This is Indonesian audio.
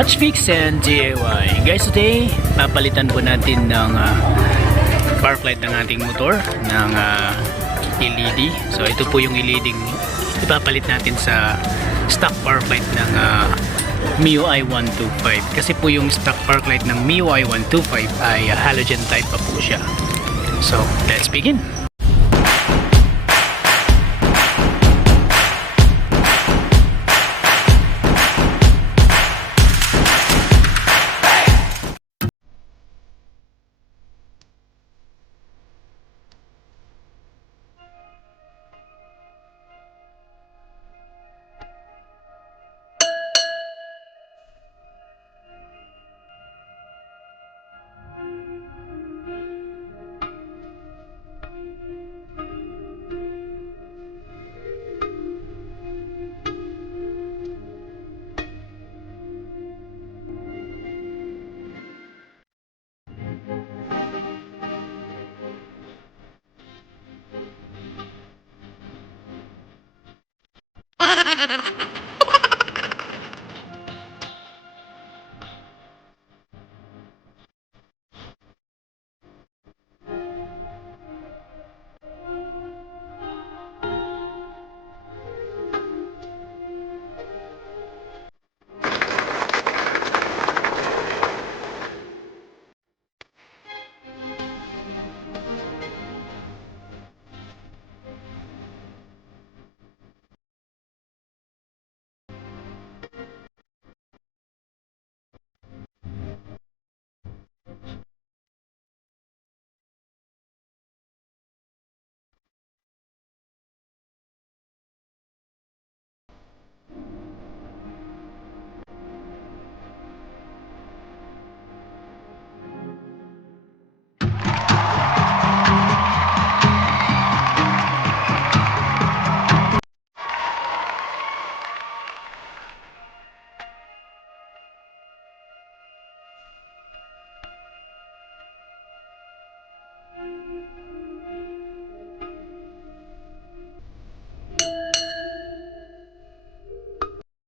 Fix and DIY. Guys, today papalitan po natin ng Parklight ng ating motor ng LED. So ito po yung LED ipapalit natin sa stock Parklight ng MIUI 125. Kasi po yung stock Parklight ng MIUI 125 ay halogen type pa po siya. So let's begin.